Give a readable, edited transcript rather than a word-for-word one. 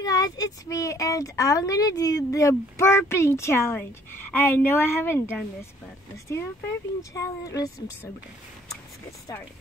Hey guys, it's me, and I'm gonna do the burping challenge. I know I haven't done this, but let's do a burping challenge with some soda. Let's get started.